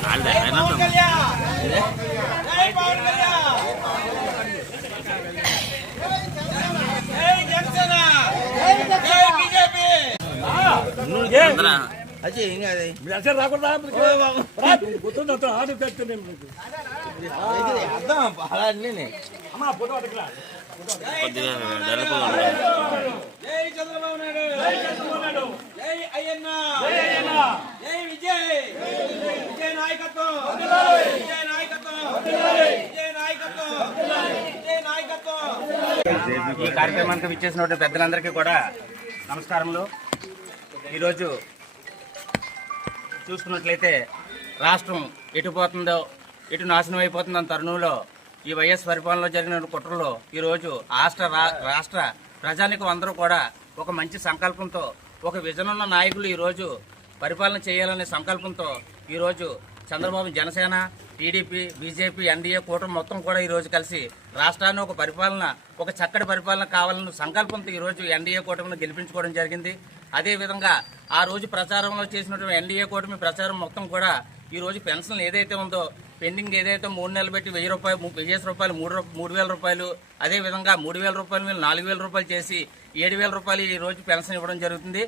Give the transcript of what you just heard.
పవన్ కళ్యాణ్ జై పవన్ కళ్యాణ్ జై జనసేన జై బీజేపీ అచ్చి ఇంకా అది అసలు రాకుండా గుర్తుంది అతను ఆడి పెడుతుంది అర్థం అలా అన్నీ అమ్మా ఫోటో అడగలా కొద్దిగా జరగకుండా జై చంద్రబాబు నాయుడు జై చంద్రబాబు నాయుడు జై అయ్యన్న జై విజయ్ ఈ కార్యక్రమానికి విచ్చేసినటువంటి పెద్దలందరికీ కూడా నమస్కారములు. ఈరోజు చూసుకున్నట్లయితే రాష్ట్రం ఎటు పోతుందో ఎటు నాశనం అయిపోతుందో తరుణంలో ఈ వైఎస్ పరిపాలనలో జరిగిన కుట్రలో ఈరోజు రాష్ట్ర రా- రాష్ట్ర ప్రజానికం అందరూ కూడా ఒక మంచి సంకల్పంతో ఒక విజన్ ఉన్న నాయకులు ఈరోజు పరిపాలన చేయాలనే సంకల్పంతో ఈరోజు Chandrababu Janasena TDP BJP NDA కూటమి మొత్తం కూడా ఈరోజు కలిసి రాష్ట్రాన్ని ఒక పరిపాలన ఒక చక్కటి పరిపాలన కావాలన్న సంకల్పంతో ఈరోజు ఎన్డీఏ కూటమిని గెలిపించుకోవడం జరిగింది. అదేవిధంగా ఆ రోజు ప్రచారంలో చేసినటువంటి ఎన్డీఏ కూటమి ప్రచారం మొత్తం కూడా ఈరోజు పెన్షన్ ఏదైతే ఉందో పెండింగ్ ఏదైతే మూడు నెలలు పెట్టి వెయ్యి రూపాయలు వెయ్యి రూపాయలు మూడు మూడు వేల రూపాయలు అదే విధంగా మూడు వేల రూపాయలు మీద నాలుగు వేల రూపాయలు చేసి ఏడు వేల రూపాయలు ఈరోజు పెన్షన్ ఇవ్వడం జరుగుతుంది.